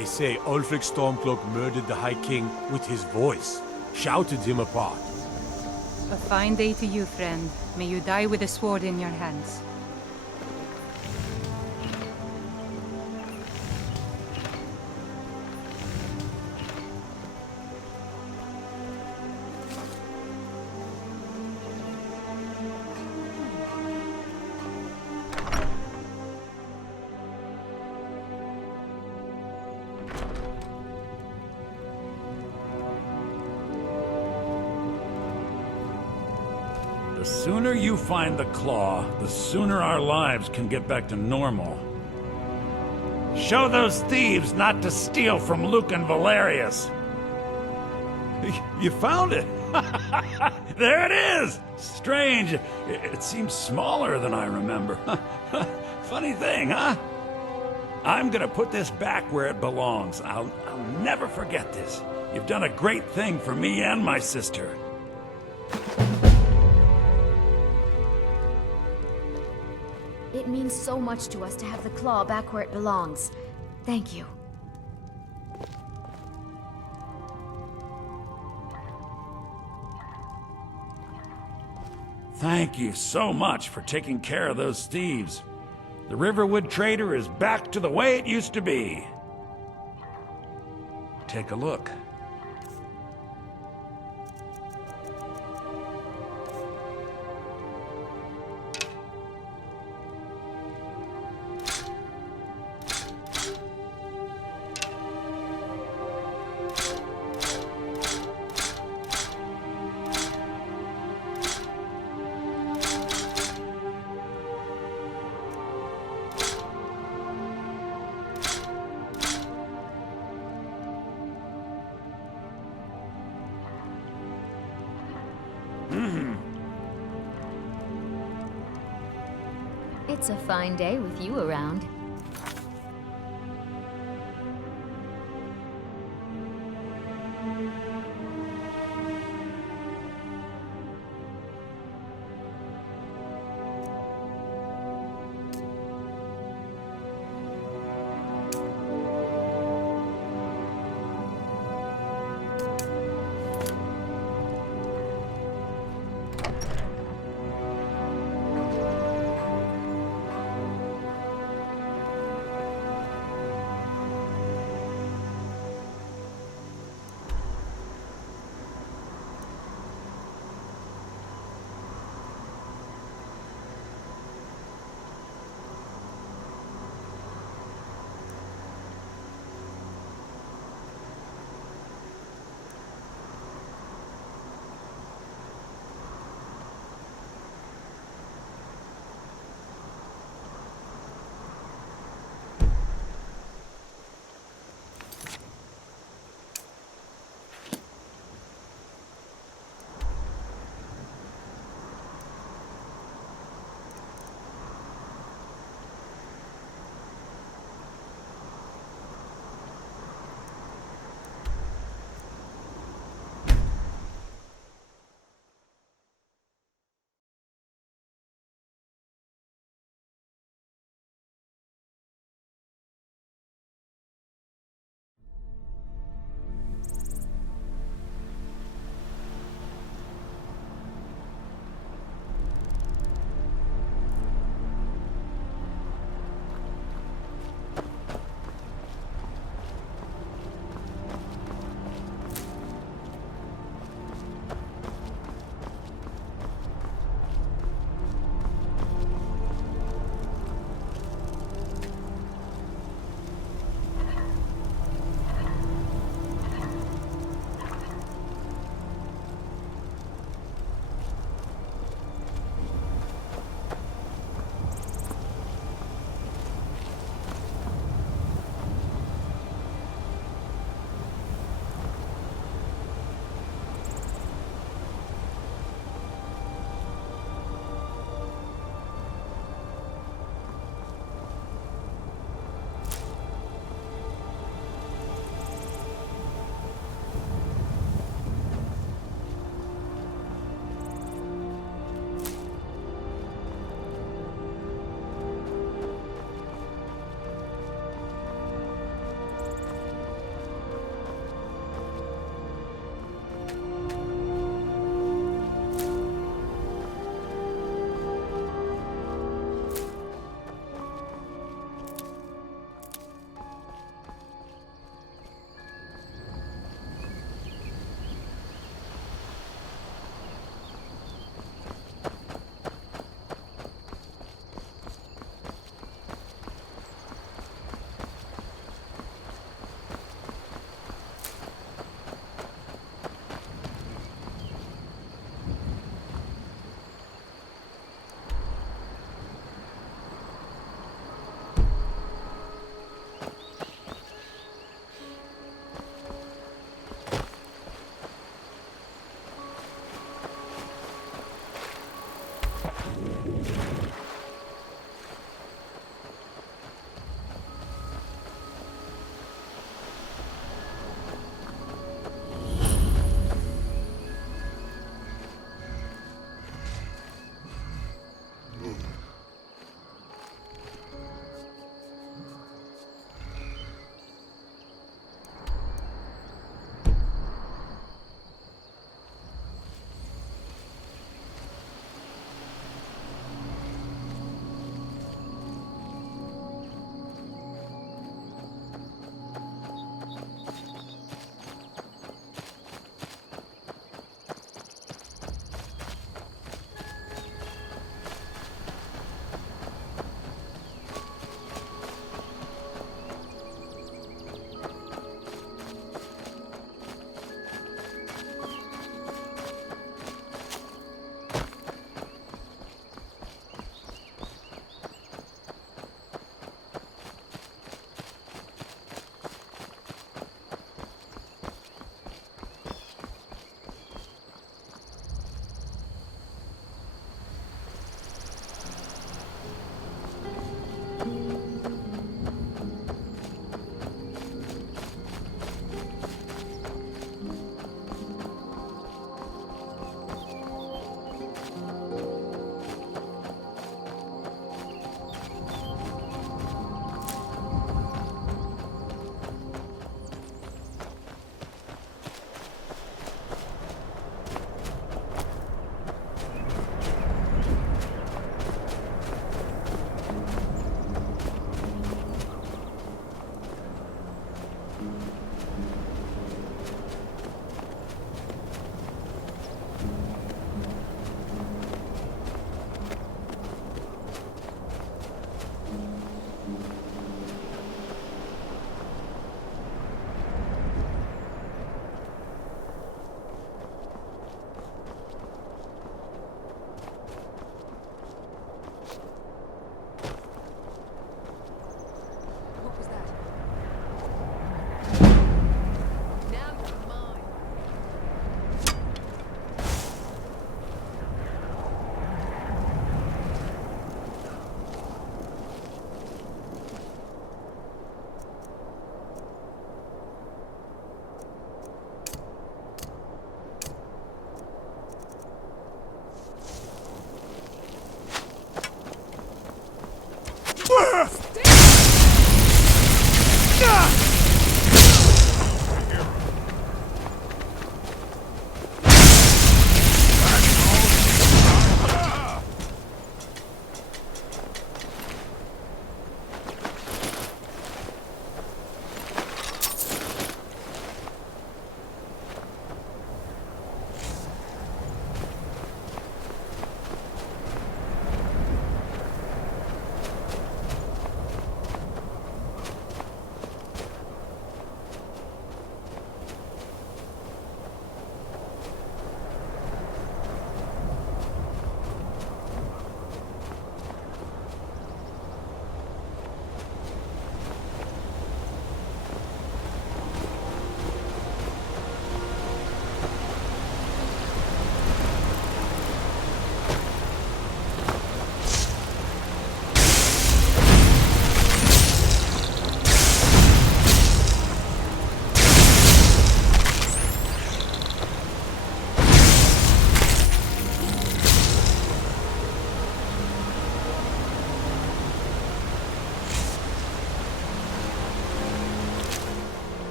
They say Ulfric Stormcloak murdered the High King with his voice, shouted him apart. A fine day to you, friend. May you die with a sword in your hands. The sooner you find the claw, the sooner our lives can get back to normal. Show those thieves not to steal from Luke and Valerius. You found it! There it is! Strange. It seems smaller than I remember. Funny thing, huh? I'm gonna put this back where it belongs. I'll never forget this. You've done a great thing for me and my sister. It means so much to us to have the claw back where it belongs. Thank you. Thank you so much for taking care of those thieves. The Riverwood Trader is back to the way it used to be. Take a look. It's a fine day with you around.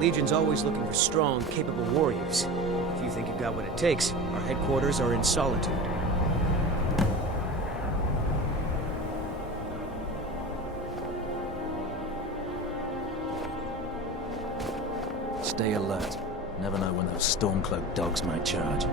Legion's always looking for strong, capable warriors. If you think you've got what it takes, our headquarters are in Solitude. Stay alert. Never know when those Stormcloak dogs might charge.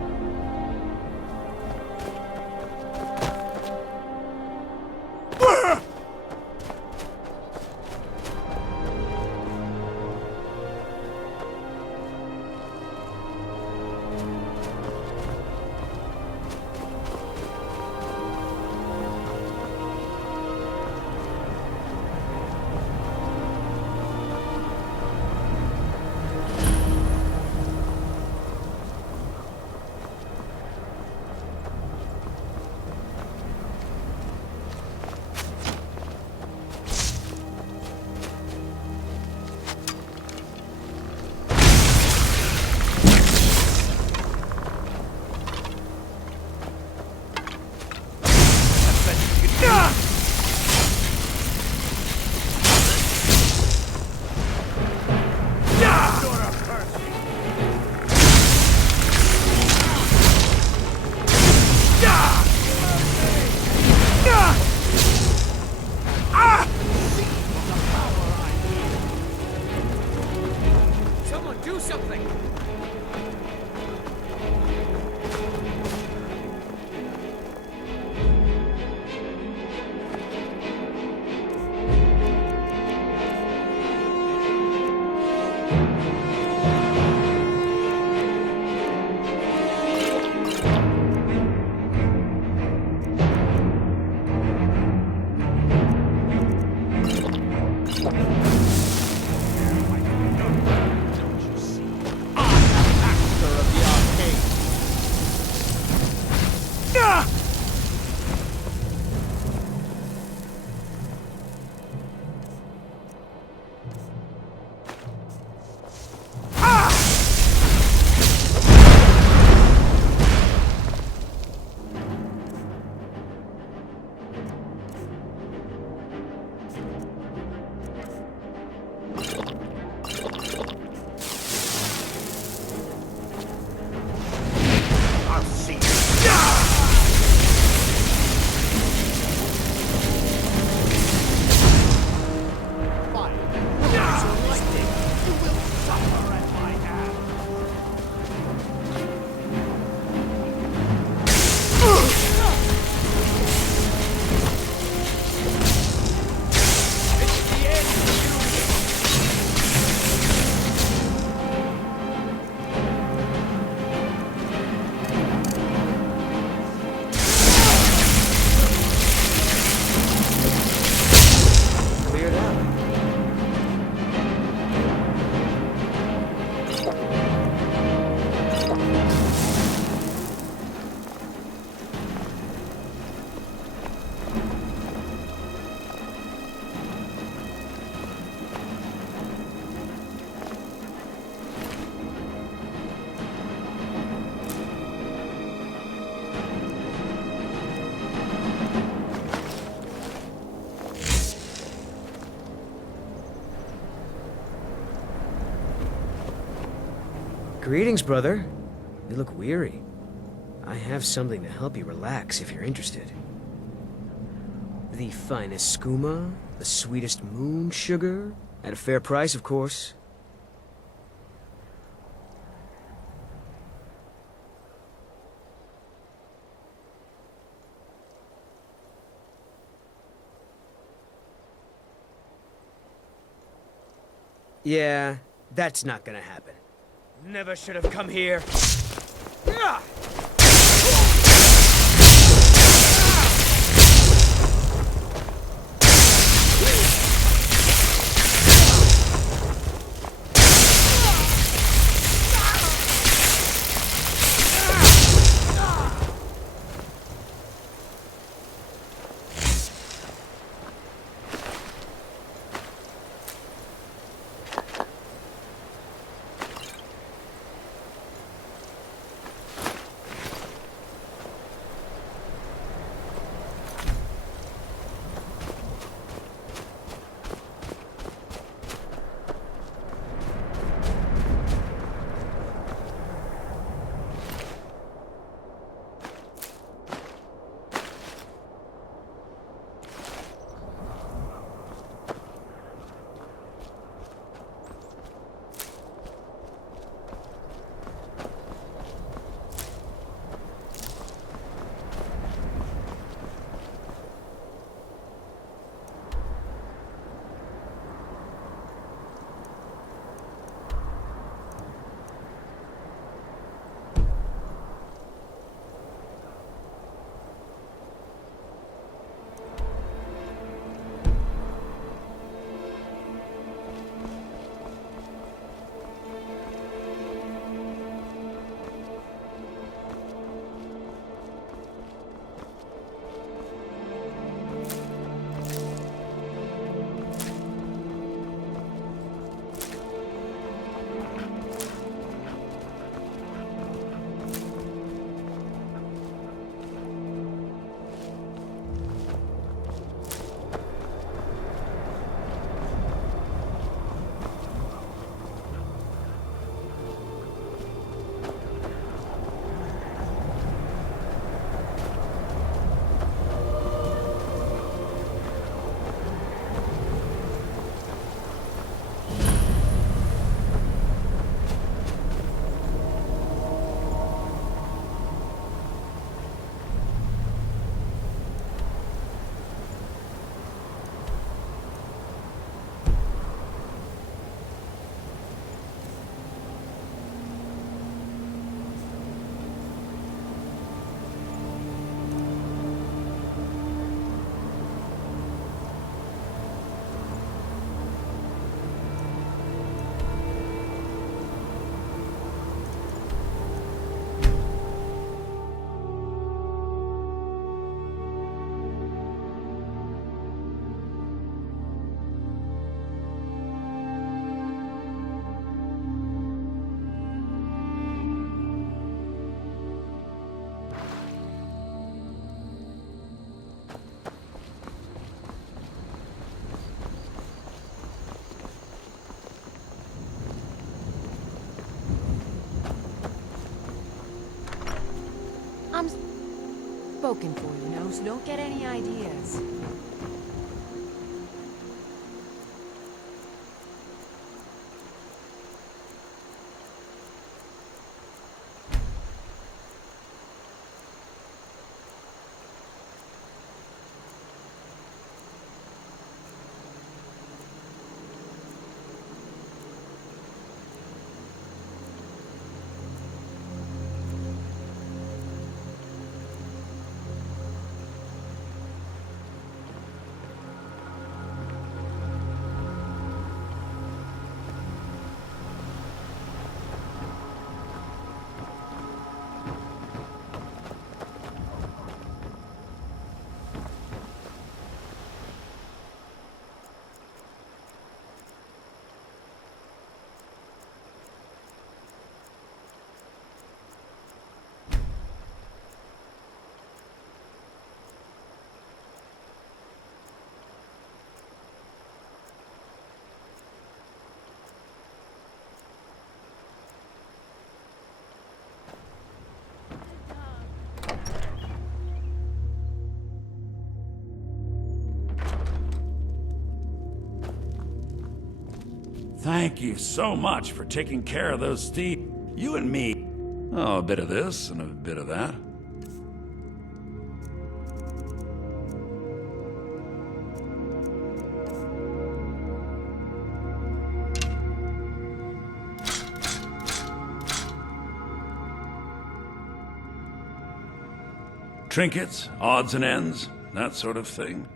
Greetings, brother. You look weary. I have something to help you relax if you're interested. The finest skooma, the sweetest moon sugar, at a fair price, of course. Yeah, that's not gonna happen. Never should have come here. spoken for, you know, so don't get any ideas. Thank you so much for taking care of those thieves. You and me. Oh, a bit of this and a bit of that. Trinkets, odds and ends, that sort of thing.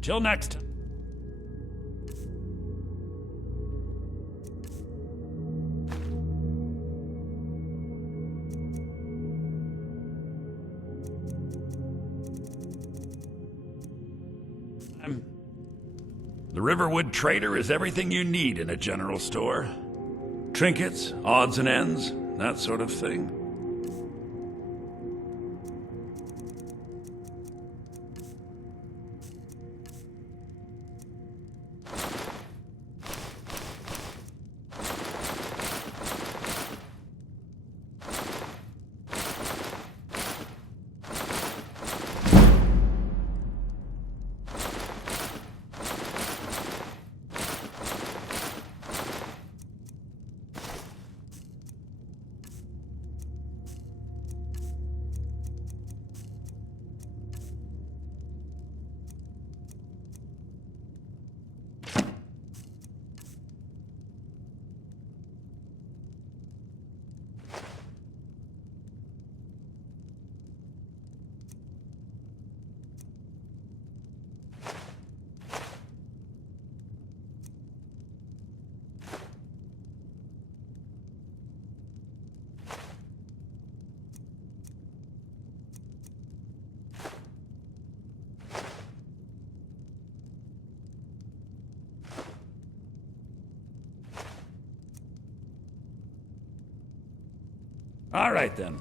Till next. The Riverwood Trader is everything you need in a general store. Trinkets, odds and ends, that sort of thing. All right, then.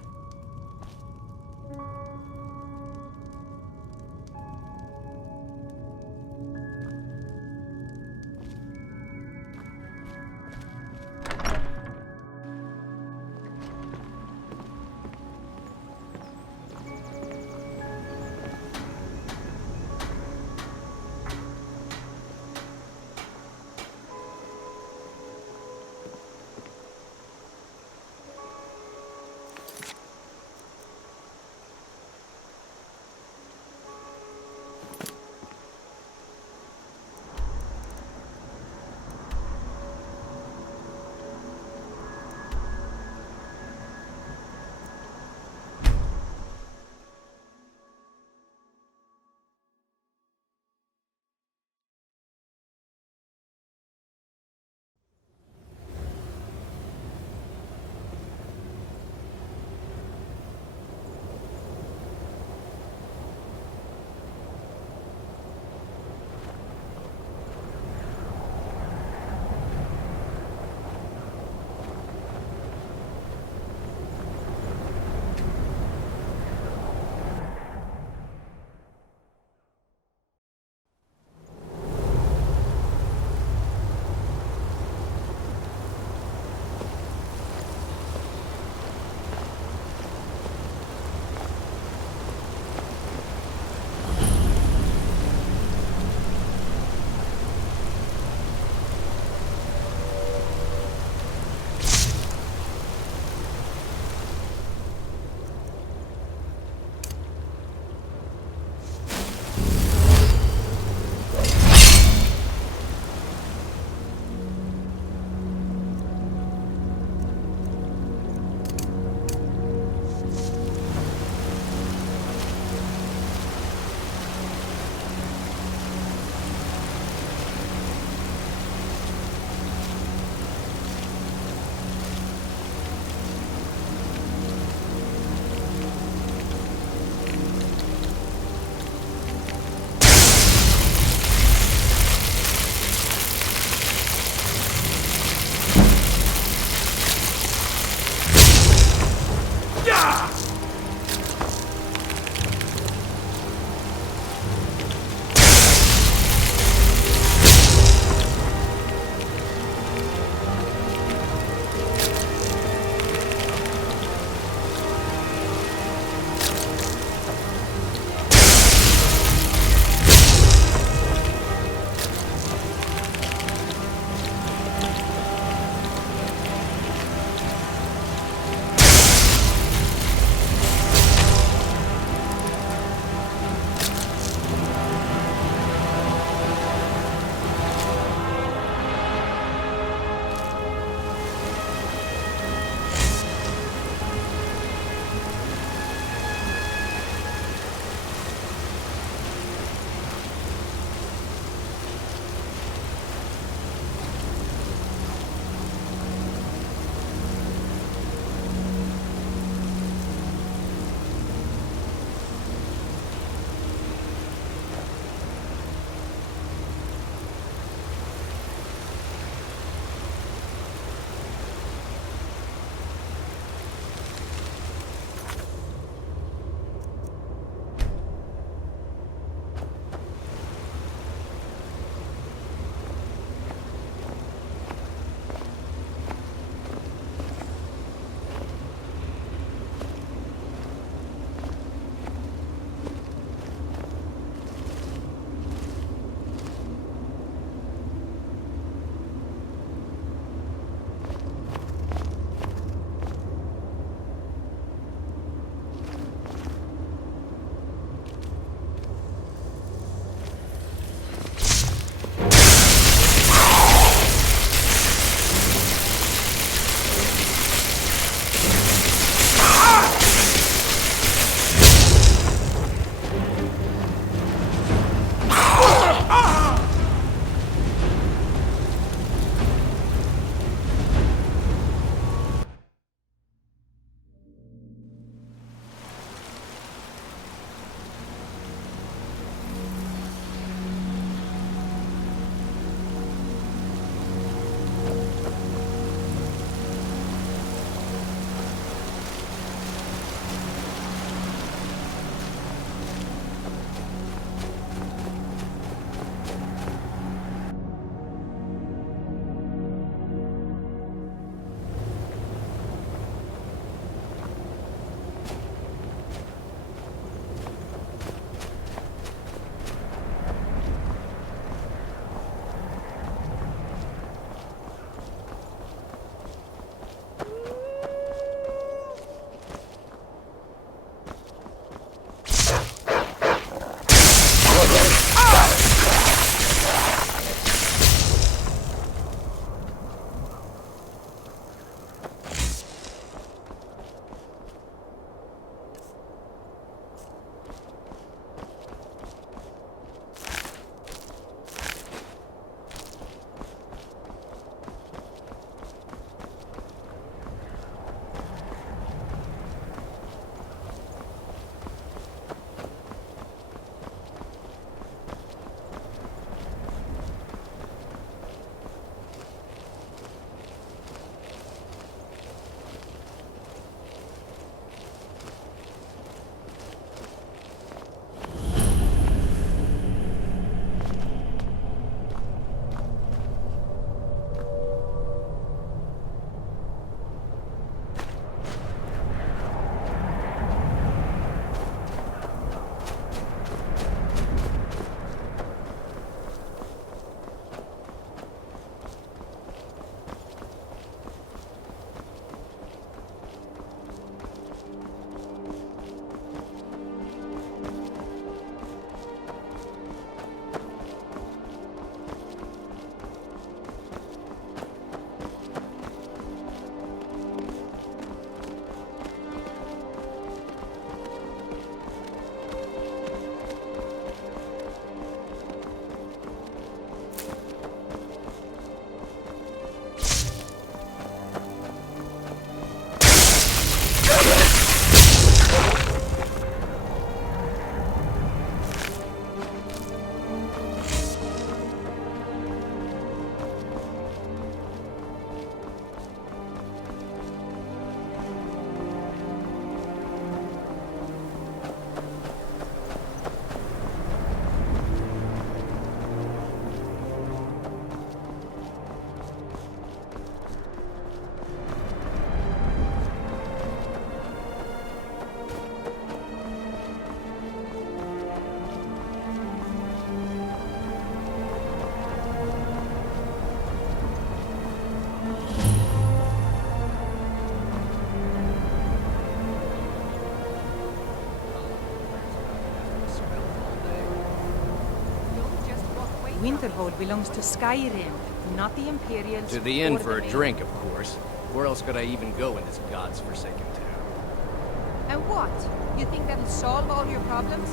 Winterhold belongs to Skyrim, not the Imperials. To the inn or for the a Mage. drink, of course. Where else could I even go in this god's forsaken town? And what? You think that'll solve all your problems?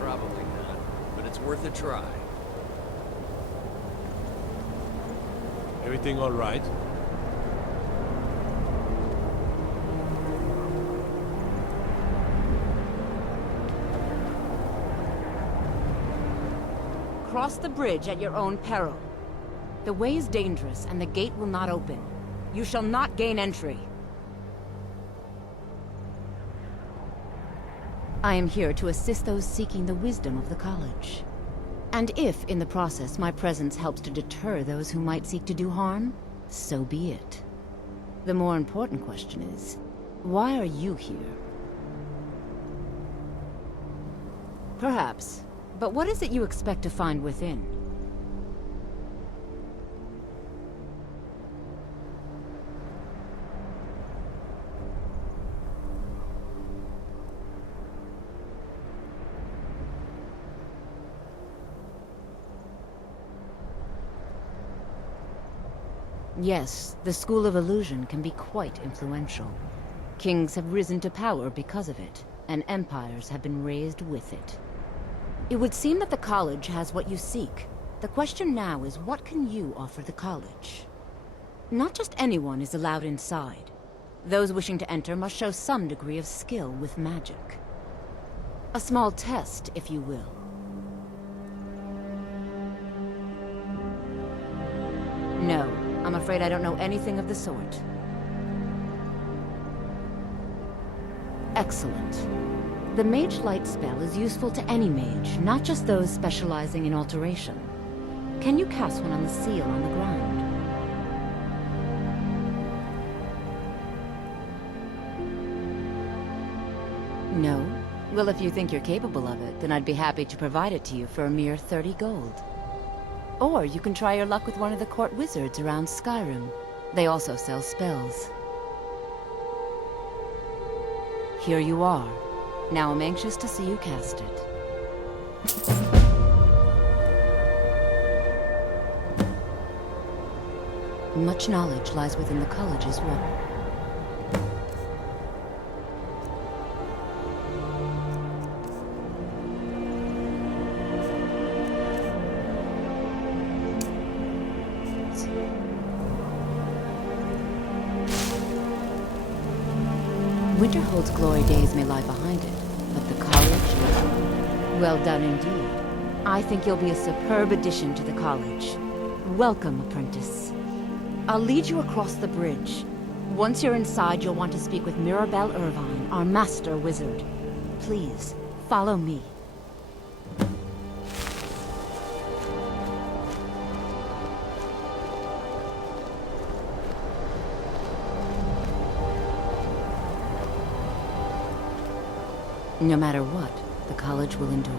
Probably not, but it's worth a try. Everything all right? Cross the bridge at your own peril. The way is dangerous, and the gate will not open. You shall not gain entry. I am here to assist those seeking the wisdom of the college. And if, in the process, my presence helps to deter those who might seek to do harm, so be it. The more important question is, why are you here? Perhaps. But what is it you expect to find within? Yes, the School of Illusion can be quite influential. Kings have risen to power because of it, and empires have been raised with it. It would seem that the college has what you seek. The question now is, what can you offer the college? Not just anyone is allowed inside. Those wishing to enter must show some degree of skill with magic. A small test, if you will. No, I'm afraid I don't know anything of the sort. Excellent. The Mage Light spell is useful to any mage, not just those specializing in alteration. Can you cast one on the seal on the ground? No? Well, if you think you're capable of it, then I'd be happy to provide it to you for a mere 30 gold. Or you can try your luck with one of the court wizards around Skyrim. They also sell spells. Here you are. Now I'm anxious to see you cast it. Much knowledge lies within the college's wall. Winterhold's glory days may lie behind it, but the college? Well done indeed. I think you'll be a superb addition to the college. Welcome, apprentice. I'll lead you across the bridge. Once you're inside, you'll want to speak with Mirabelle Irvine, our master wizard. Please, follow me. No matter what, the college will endure.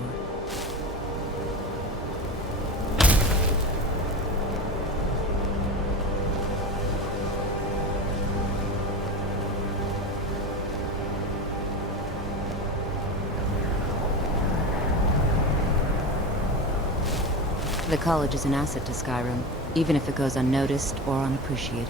The college is an asset to Skyrim, even if it goes unnoticed or unappreciated.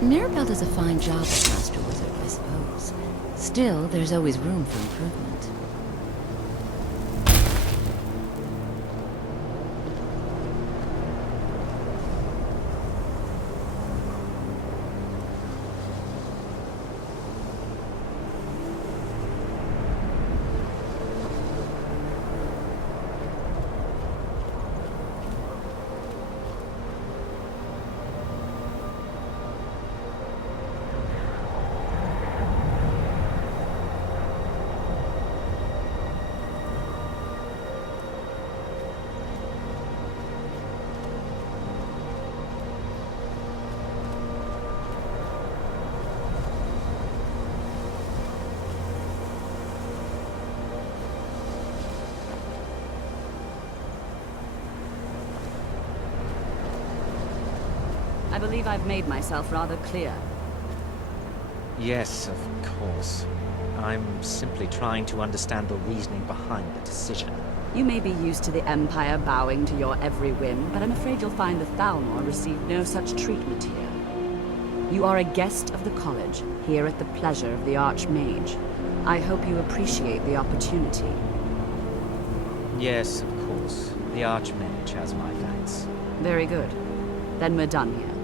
Mirabelle does a fine job as Master Wizard, I suppose. Still, there's always room for improvement. I believe I've made myself rather clear. Yes, of course. I'm simply trying to understand the reasoning behind the decision. You may be used to the Empire bowing to your every whim, but I'm afraid you'll find the Thalmor receive no such treatment here. You are a guest of the college, here at the pleasure of the Archmage. I hope you appreciate the opportunity. Yes, of course. The Archmage has my thanks. Very good. Then we're done here.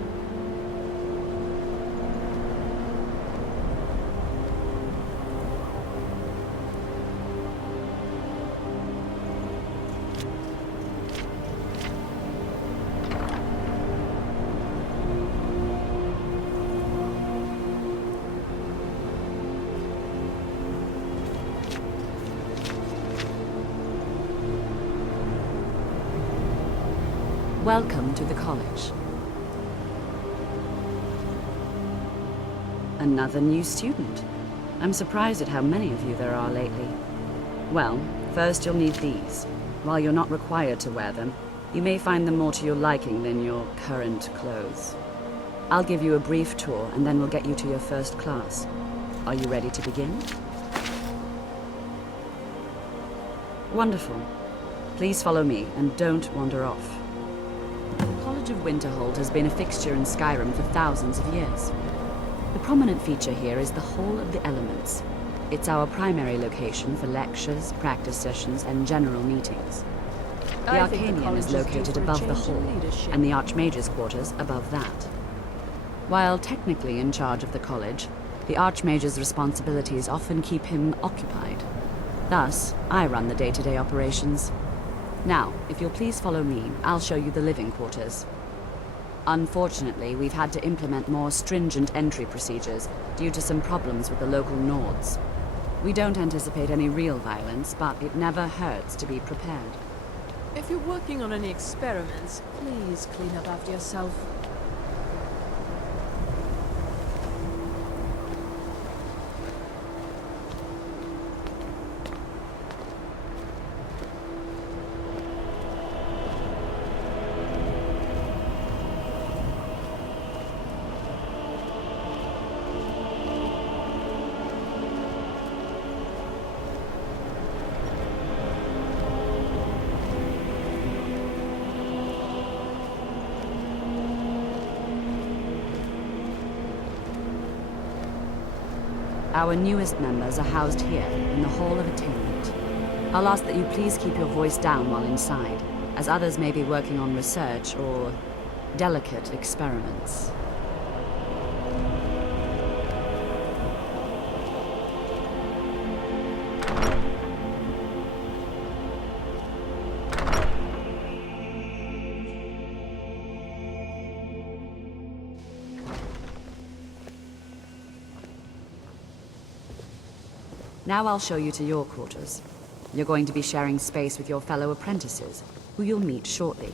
Welcome to the college. Another new student. I'm surprised at how many of you there are lately. Well, first you'll need these. While you're not required to wear them, you may find them more to your liking than your current clothes. I'll give you a brief tour and then we'll get you to your first class. Are you ready to begin? Wonderful. Please follow me and don't wander off. The College of Winterhold has been a fixture in Skyrim for thousands of years. The prominent feature here is the Hall of the Elements. It's our primary location for lectures, practice sessions, and general meetings. The Arcanian is located above the hall, and the Archmage's quarters above that. While technically in charge of the college, the Archmage's responsibilities often keep him occupied. Thus, I run the day-to-day operations. Now, if you'll please follow me, I'll show you the living quarters. Unfortunately, we've had to implement more stringent entry procedures due to some problems with the local Nords. We don't anticipate any real violence, but it never hurts to be prepared. If you're working on any experiments, please clean up after yourself. Our newest members are housed here, in the Hall of Attainment. I'll ask that you please keep your voice down while inside, as others may be working on research or delicate experiments. Now I'll show you to your quarters. You're going to be sharing space with your fellow apprentices, who you'll meet shortly.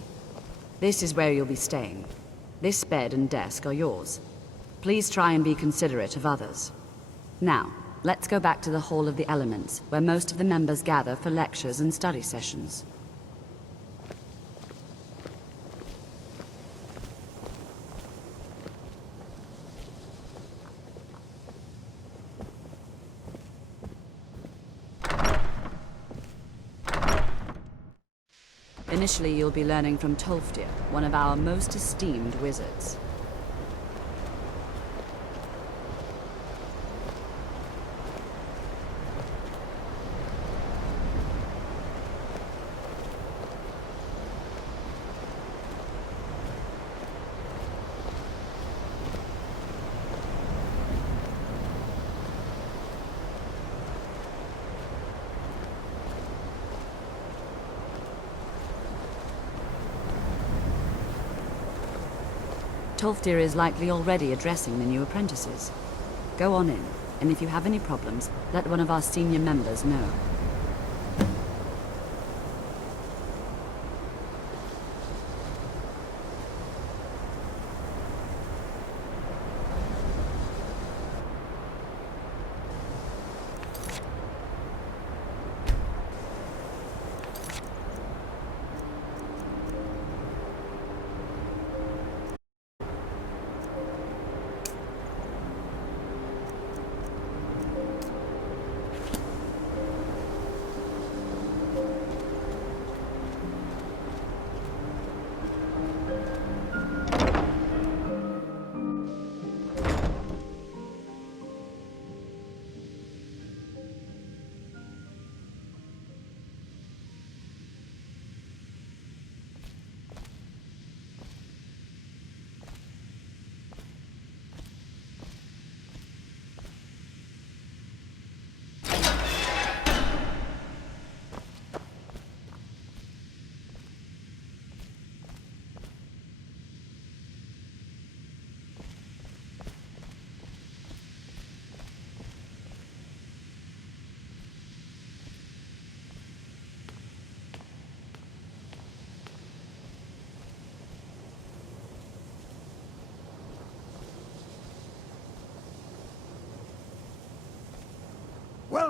This is where you'll be staying. This bed and desk are yours. Please try and be considerate of others. Now, let's go back to the Hall of the Elements, where most of the members gather for lectures and study sessions. Initially, you'll be learning from Tolfdir, one of our most esteemed wizards. Tolfdir is likely already addressing the new apprentices. Go on in, and if you have any problems, let one of our senior members know.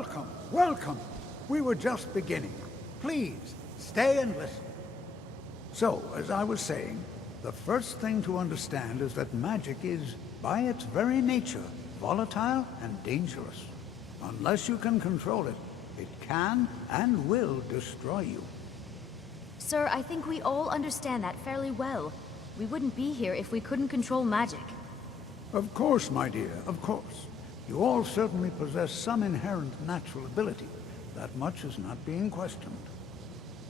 Welcome, welcome. We were just beginning. Please, stay and listen. So, as I was saying, the first thing to understand is that magic is, by its very nature, volatile and dangerous. Unless you can control it, it can and will destroy you. Sir, I think we all understand that fairly well. We wouldn't be here if we couldn't control magic. Of course, my dear, of course. You all certainly possess some inherent natural ability. That much is not being questioned.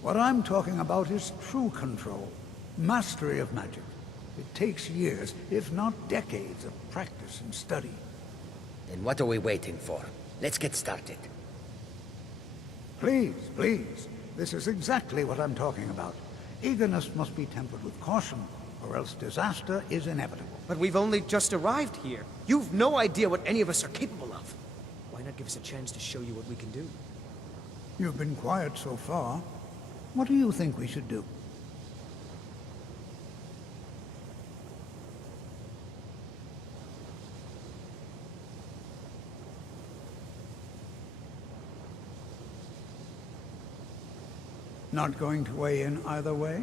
What I'm talking about is true control, mastery of magic. It takes years, if not decades, of practice and study. Then what are we waiting for? Let's get started. Please, please. This is exactly what I'm talking about. Eagerness must be tempered with caution, or else disaster is inevitable. But we've only just arrived here. You've no idea what any of us are capable of. Why not give us a chance to show you what we can do? You've been quiet so far. What do you think we should do? Not going to weigh in either way?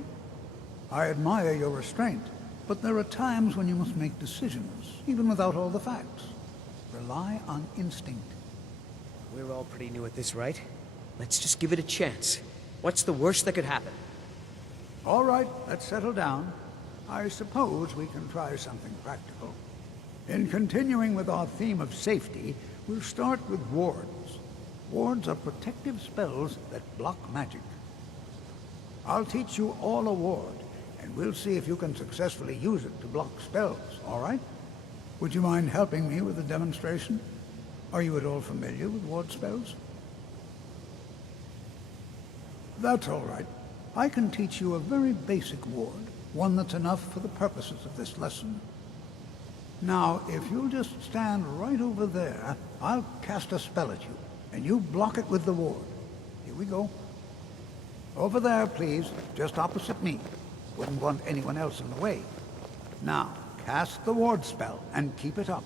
I admire your restraint, but there are times when you must make decisions, even without all the facts. Rely on instinct. We're all pretty new at this, right? Let's just give it a chance. What's the worst that could happen? All right, let's settle down. I suppose we can try something practical. In continuing with our theme of safety, we'll start with wards. Wards are protective spells that block magic. I'll teach you all a ward, and we'll see if you can successfully use it to block spells, all right? Would you mind helping me with a demonstration? Are you at all familiar with ward spells? That's all right. I can teach you a very basic ward, one that's enough for the purposes of this lesson. Now, if you'll just stand right over there, I'll cast a spell at you, and you block it with the ward. Here we go. Over there, please, just opposite me. Wouldn't want anyone else in the way. Now, cast the ward spell, and keep it up.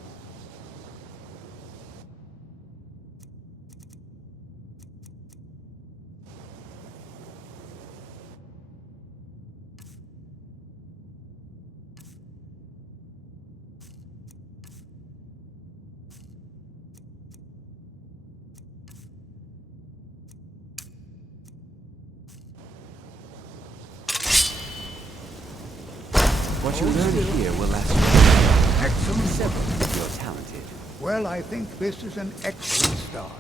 What you learn here will last you. Excellent. You're talented. Well, I think this is an excellent start.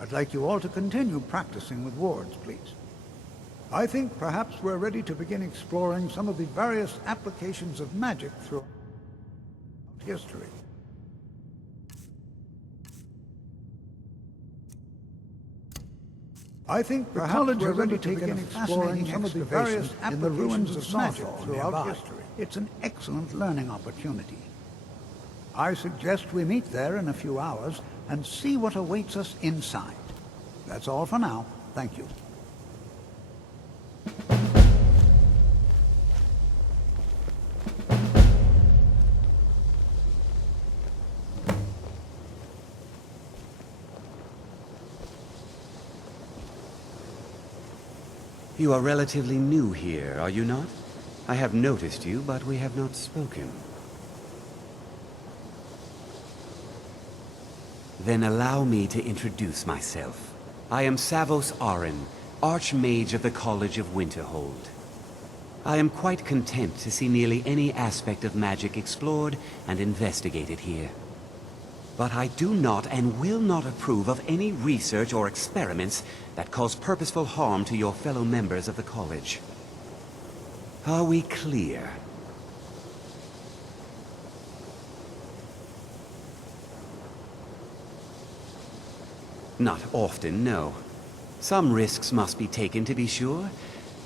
I'd like you all to continue practicing with wards, please. I think perhaps we're ready to begin exploring some of the various applications of magic throughout history. I think the college are ready to begin exploring some of the various applications in the ruins of magic throughout history. It's an excellent learning opportunity. I suggest we meet there in a few hours and see what awaits us inside. That's all for now. Thank you. You are relatively new here, are you not? I have noticed you, but we have not spoken. Then allow me to introduce myself. I am Savos Arin, Archmage of the College of Winterhold. I am quite content to see nearly any aspect of magic explored and investigated here. But I do not and will not approve of any research or experiments that cause purposeful harm to your fellow members of the college. Are we clear? Not often, no. Some risks must be taken, to be sure.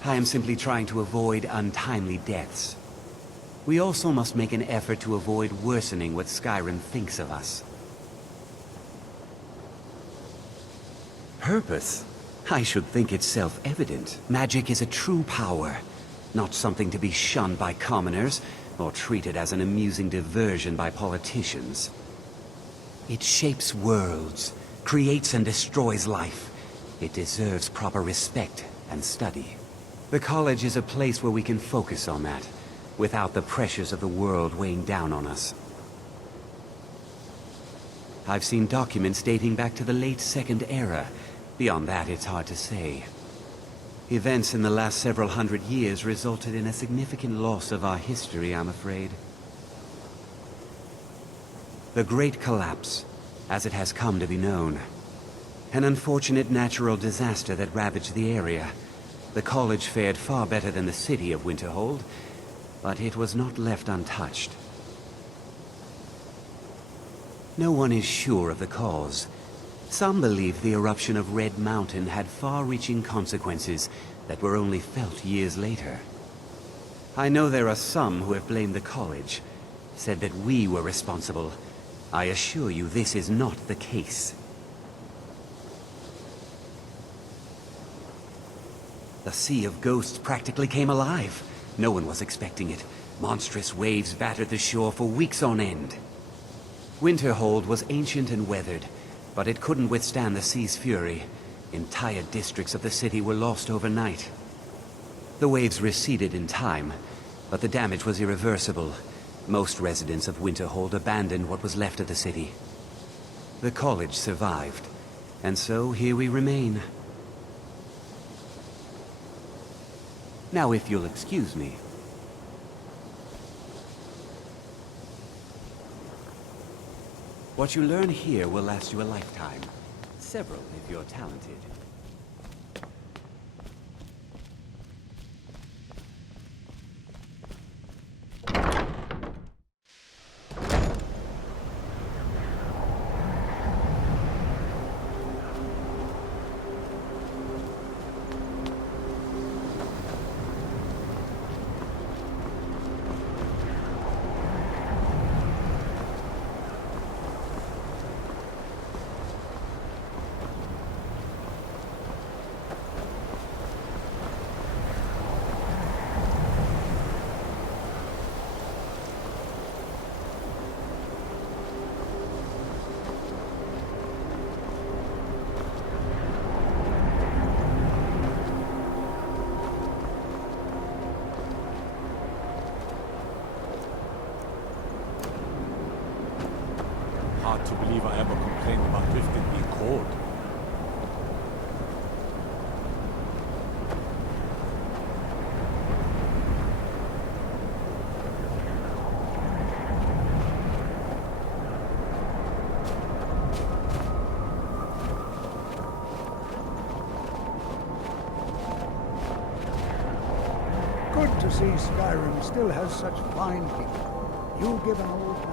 I am simply trying to avoid untimely deaths. We also must make an effort to avoid worsening what Skyrim thinks of us. Purpose? I should think it's self-evident. Magic is a true power, not something to be shunned by commoners, or treated as an amusing diversion by politicians. It shapes worlds, creates and destroys life. It deserves proper respect and study. The college is a place where we can focus on that, without the pressures of the world weighing down on us. I've seen documents dating back to the late Second Era. Beyond that, it's hard to say. Events in the last several hundred years resulted in a significant loss of our history, I'm afraid. The Great Collapse, as it has come to be known. An unfortunate natural disaster that ravaged the area. The college fared far better than the city of Winterhold, but it was not left untouched. No one is sure of the cause. Some believe the eruption of Red Mountain had far-reaching consequences that were only felt years later. I know there are some who have blamed the college, said that we were responsible. I assure you this is not the case. The Sea of Ghosts practically came alive. No one was expecting it. Monstrous waves battered the shore for weeks on end. Winterhold was ancient and weathered, but it couldn't withstand the sea's fury. Entire districts of the city were lost overnight. The waves receded in time, but the damage was irreversible. Most residents of Winterhold abandoned what was left of the city. The college survived, and so here we remain. Now, if you'll excuse me. What you learn here will last you a lifetime. Several, if you're talented. Hard to believe I ever complained about drifting being cold. Good to see Skyrim still has such fine people. You give an old man.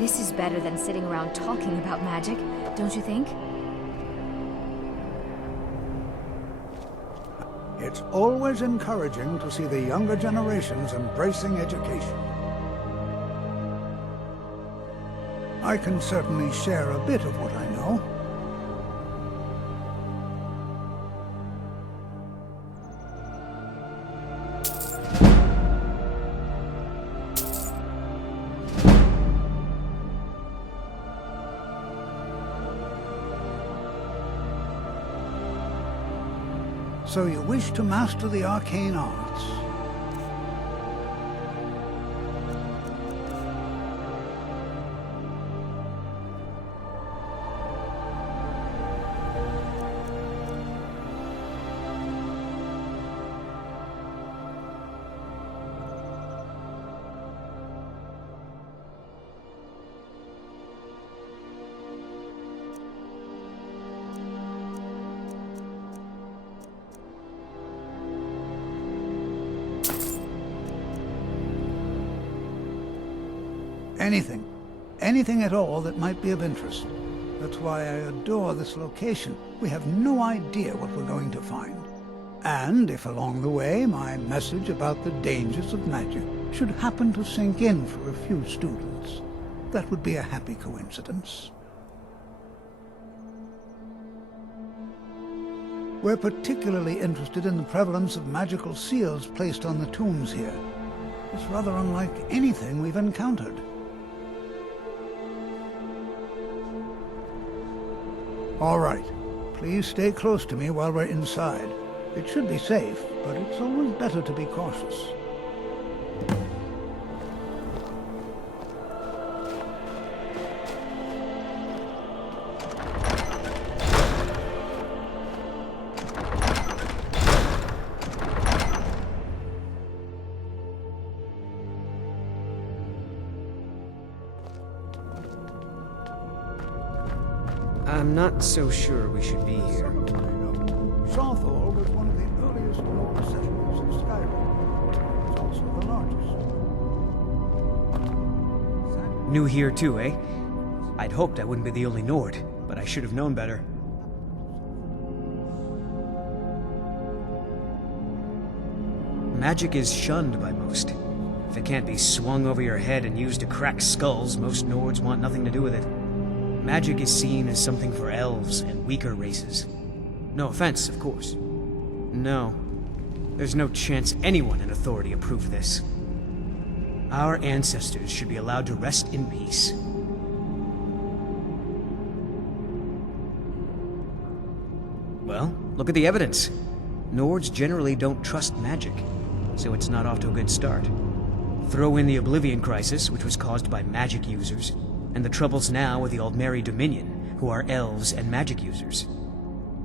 This is better than sitting around talking about magic, don't you think? It's always encouraging to see the younger generations embracing education. I can certainly share a bit of what I know. So you wish to master the arcane arts? Anything. Anything at all that might be of interest. That's why I adore this location. We have no idea what we're going to find. And if along the way my message about the dangers of magic should happen to sink in for a few students, that would be a happy coincidence. We're particularly interested in the prevalence of magical seals placed on the tombs here. It's rather unlike anything we've encountered. All right. Please stay close to me while we're inside. It should be safe, but it's always better to be cautious. I'm not so sure we should be here. Shawthorne was one of the earliest local settlements in Skyrim. It's also the largest. New here too, eh? I'd hoped I wouldn't be the only Nord, but I should have known better. Magic is shunned by most. If it can't be swung over your head and used to crack skulls, most Nords want nothing to do with it. Magic is seen as something for elves and weaker races. No offense, of course. No. There's no chance anyone in authority approve this. Our ancestors should be allowed to rest in peace. Well, look at the evidence. Nords generally don't trust magic, so it's not off to a good start. Throw in the Oblivion Crisis, which was caused by magic users, and the troubles now with the Aldmeri Dominion, who are elves and magic users.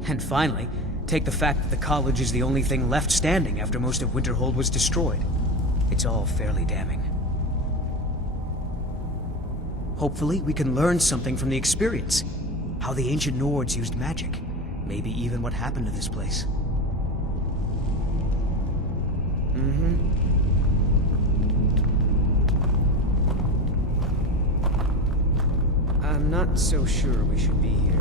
And finally, take the fact that the college is the only thing left standing after most of Winterhold was destroyed. It's all fairly damning. Hopefully, we can learn something from the experience. How the ancient Nords used magic. Maybe even what happened to this place. I'm not so sure we should be here.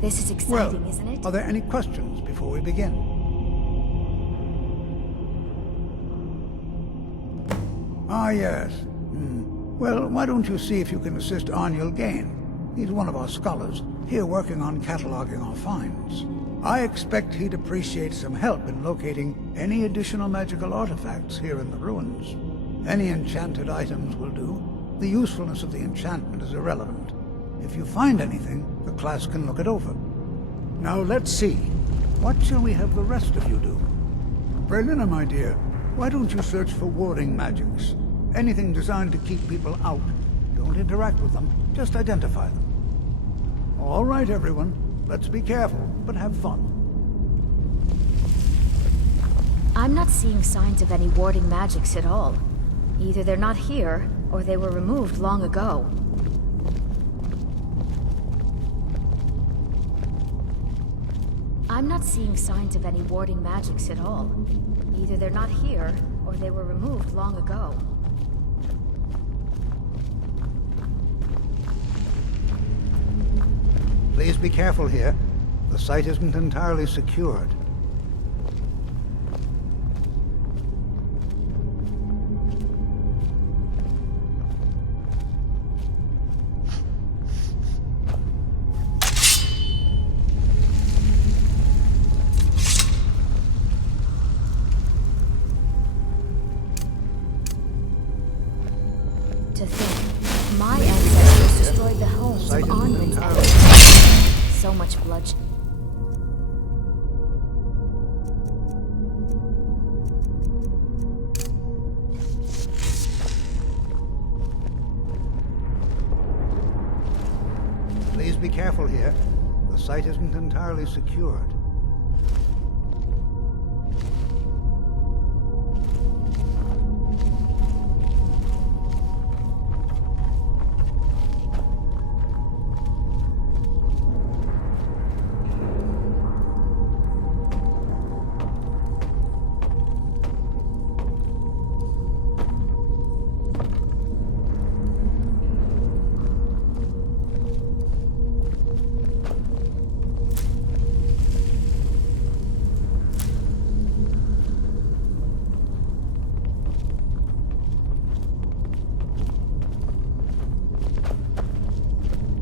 This is exciting, Well, isn't it? are there any questions before we begin? Ah, yes. Well, why don't you see if you can assist Arniel Gain? He's one of our scholars, here working on cataloging our finds. I expect he'd appreciate some help in locating any additional magical artifacts here in the ruins. Any enchanted items will do. The usefulness of the enchantment is irrelevant. If you find anything, the class can look it over. Now let's see. What shall we have the rest of you do? Berlina, my dear, why don't you search for warding magics? Anything designed to keep people out. Don't interact with them, just identify them. All right, everyone. Let's be careful, but have fun. I'm not seeing signs of any warding magics at all. Either they're not here, or they were removed long ago. I'm not seeing signs of any warding magics at all. Either they're not here, or they were removed long ago. Please be careful here. The site isn't entirely secured. To think, my ancestors destroyed the homes of Onwin's enemies. So much bloodshed. Please be careful here. The site isn't entirely secured.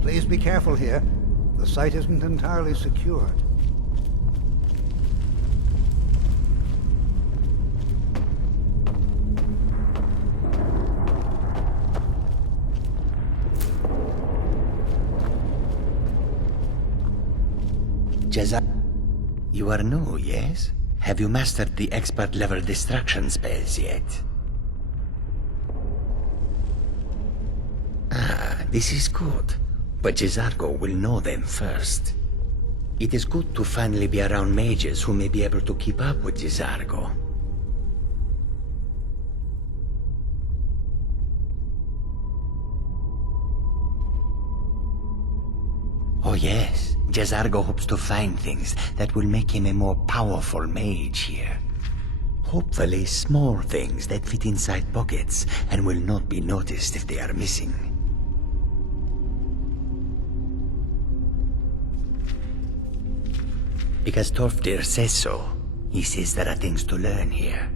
Please be careful here. The site isn't entirely secured. Jezza, you are new, yes? Have you mastered the expert-level distraction spells yet? Ah, this is good. But Jezargo will know them first. It is good to finally be around mages who may be able to keep up with Jezargo. Oh yes, Jezargo hopes to find things that will make him a more powerful mage here. Hopefully small things that fit inside pockets and will not be noticed if they are missing. Because Torfdir says so. He says there are things to learn here.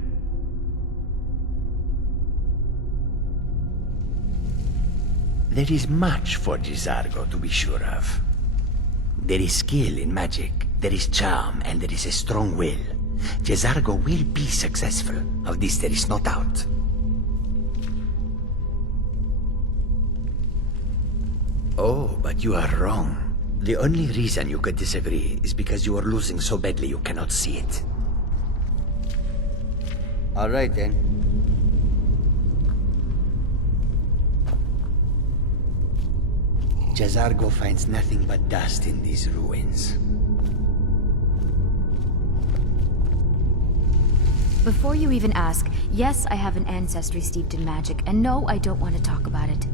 There is much for Jezargo to be sure of. There is skill in magic, there is charm, and there is a strong will. Jezargo will be successful. Of this there is no doubt. Oh, but you are wrong. The only reason you could disagree is because you are losing so badly you cannot see it. All right, then. Jezargo finds nothing but dust in these ruins. Before you even ask, yes, I have an ancestry steeped in magic, and no, I don't want to talk about it.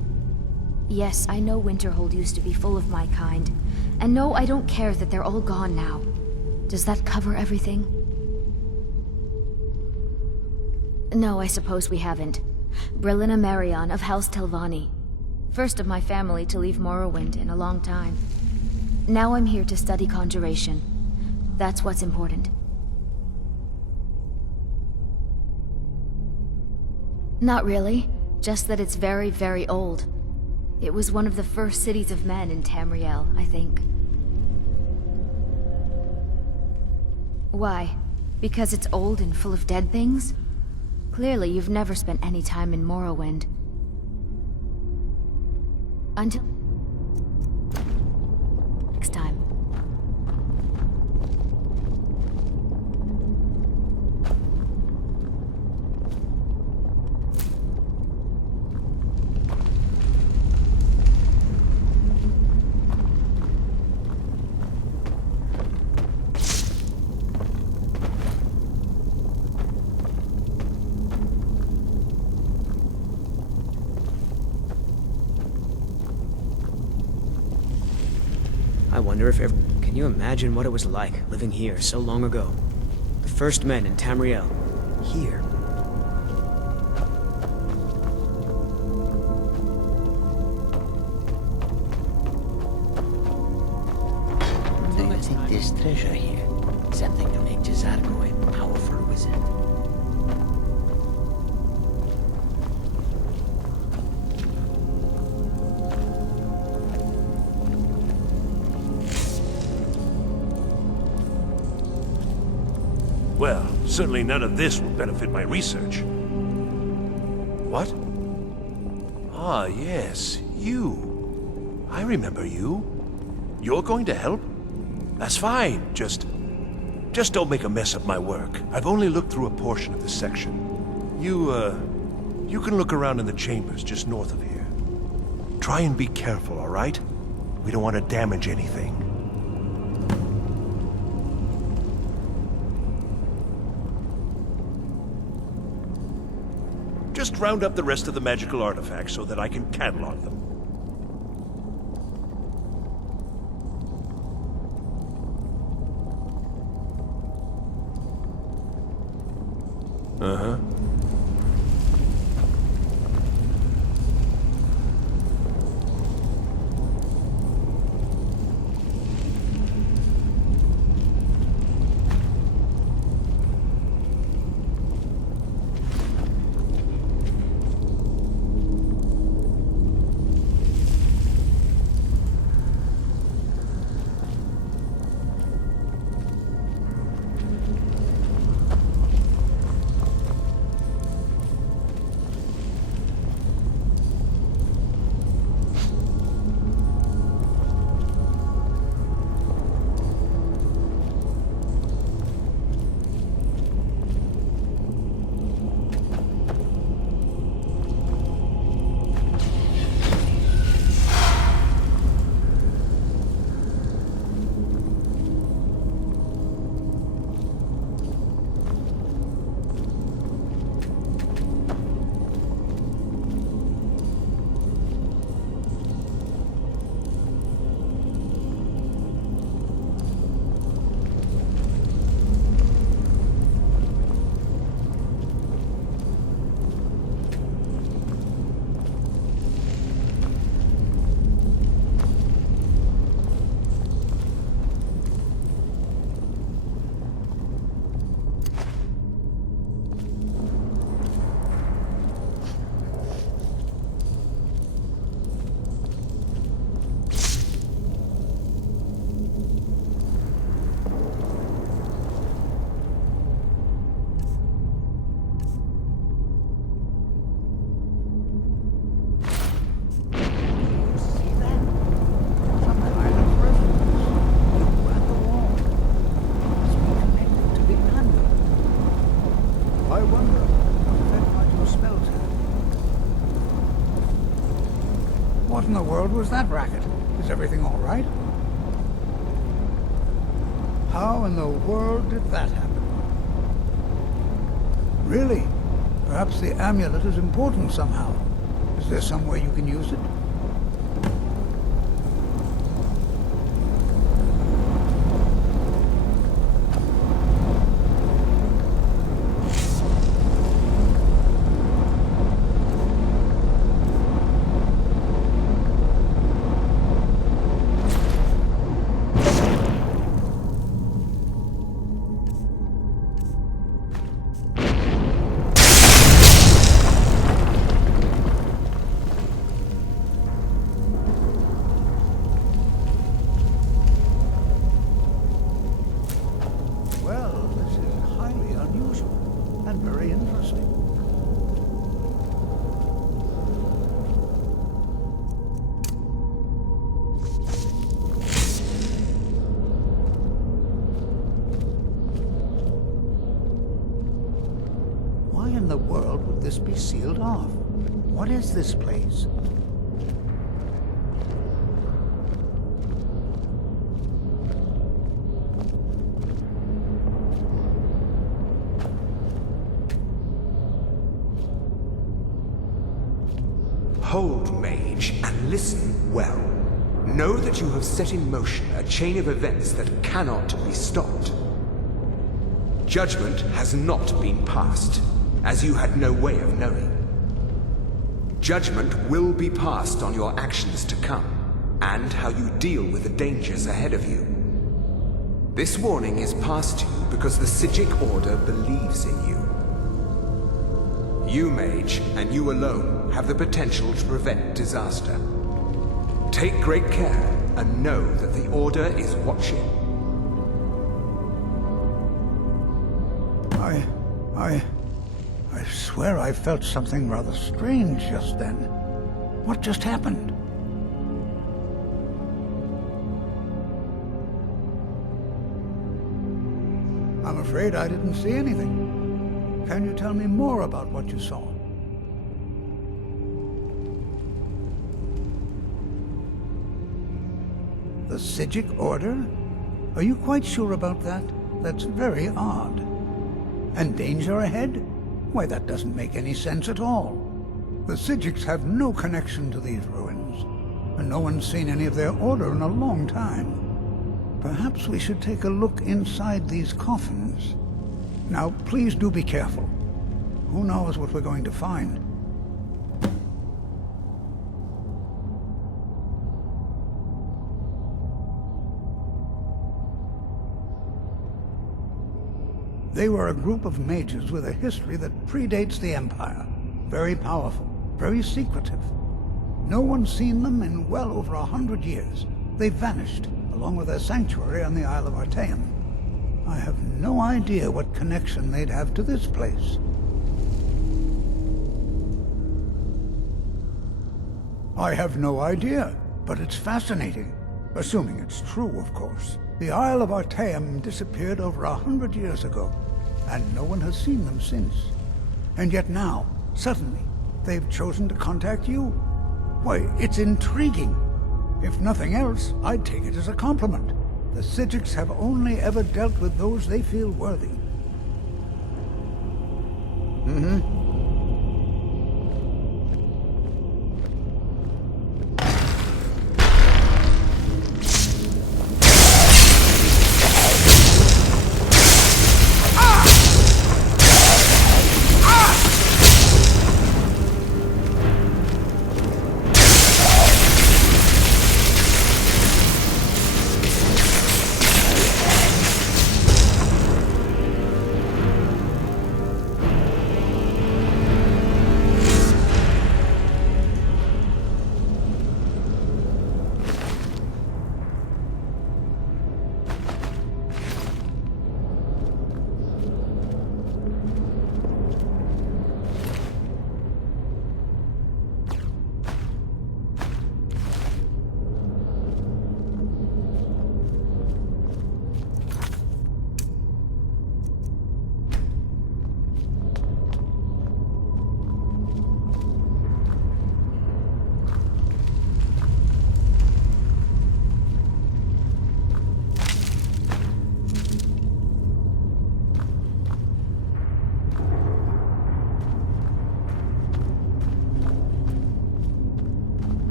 Yes, I know Winterhold used to be full of my kind. And no, I don't care that they're all gone now. Does that cover everything? No, I suppose we haven't. Brillina Marion of House Telvanni. First of my family to leave Morrowind in a long time. Now I'm here to study conjuration. That's what's important. Not really. Just that it's very, very old. It was one of the first cities of men in Tamriel, I think. Why? Because it's old and full of dead things? Clearly, you've never spent any time in Morrowind. Until next time. I wonder if ever... Can you imagine what it was like living here so long ago? The first men in Tamriel. Here. Do you think there's treasure here? Something to make Jezargo a powerful wizard? Well, certainly none of this will benefit my research. What? Ah, yes, you. I remember you. You're going to help? That's fine, just don't make a mess of my work. I've only looked through a portion of this section. You can look around in the chambers just north of here. Try and be careful, all right? We don't want to damage anything. Just round up the rest of the magical artifacts so that I can catalog them. Uh-huh. What in the world was that racket? Is everything all right? How in the world did that happen? Really? Perhaps the amulet is important somehow. Is there some way you can use it? Why in the world would this be sealed off? What is this place? Hold, Mage, and listen well. know that you have set in motion a chain of events that cannot be stopped. Judgment has not been passed, as you had no way of knowing. Judgment will be passed on your actions to come, and how you deal with the dangers ahead of you. This warning is passed to you because the Psijic Order believes in you. You, Mage, and you alone, have the potential to prevent disaster. Take great care, and know that the Order is watching. I swear I felt something rather strange just then. What just happened? I'm afraid I didn't see anything. Can you tell me more about what you saw? The Psijic Order? Are you quite sure about that? That's very odd. And danger ahead? Why, that doesn't make any sense at all. The Psijics have no connection to these ruins, and no one's seen any of their order in a long time. Perhaps we should take a look inside these coffins. Now, please do be careful. Who knows what we're going to find? They were a group of mages with a history that predates the Empire. Very powerful, very secretive. No one's seen them in well over 100 years. They vanished, along with their sanctuary on the Isle of Artaeum. I have no idea what connection they'd have to this place. I have no idea, but it's fascinating. Assuming it's true, of course. The Isle of Artaeum disappeared over 100 years ago, and no one has seen them since. And yet now, suddenly, they've chosen to contact you. Why, it's intriguing. If nothing else, I'd take it as a compliment. The Psijics have only ever dealt with those they feel worthy.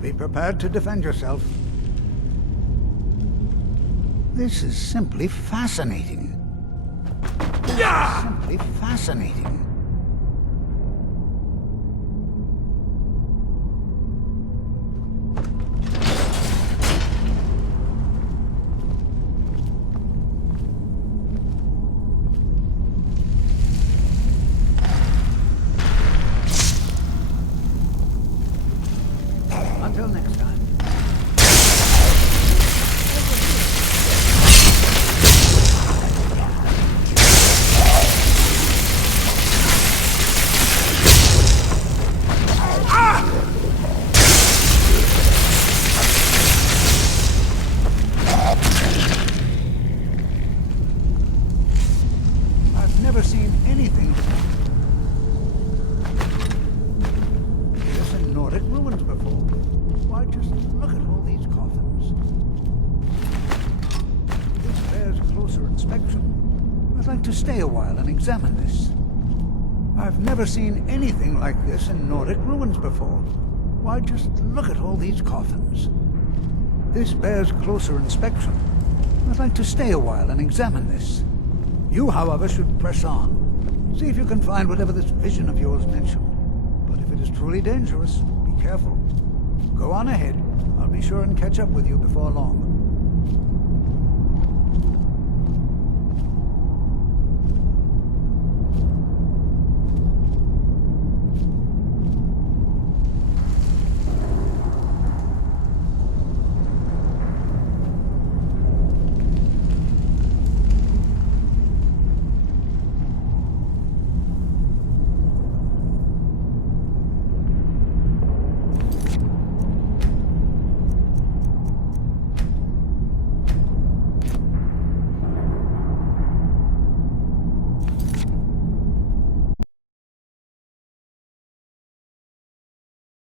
Be prepared to defend yourself. This is simply fascinating. Simply fascinating. Until next time. I've never seen anything this in Nordic ruins before. Why, just look at all these coffins. This bears closer inspection. I'd like to stay a while and examine this. I've never seen anything like this in Nordic ruins before. Why, just look at all these coffins. This bears closer inspection. I'd like to stay a while and examine this. You, however, should press on. See if you can find whatever this vision of yours mentioned. But if it is truly dangerous, be careful. Go on ahead. I'll be sure and catch up with you before long.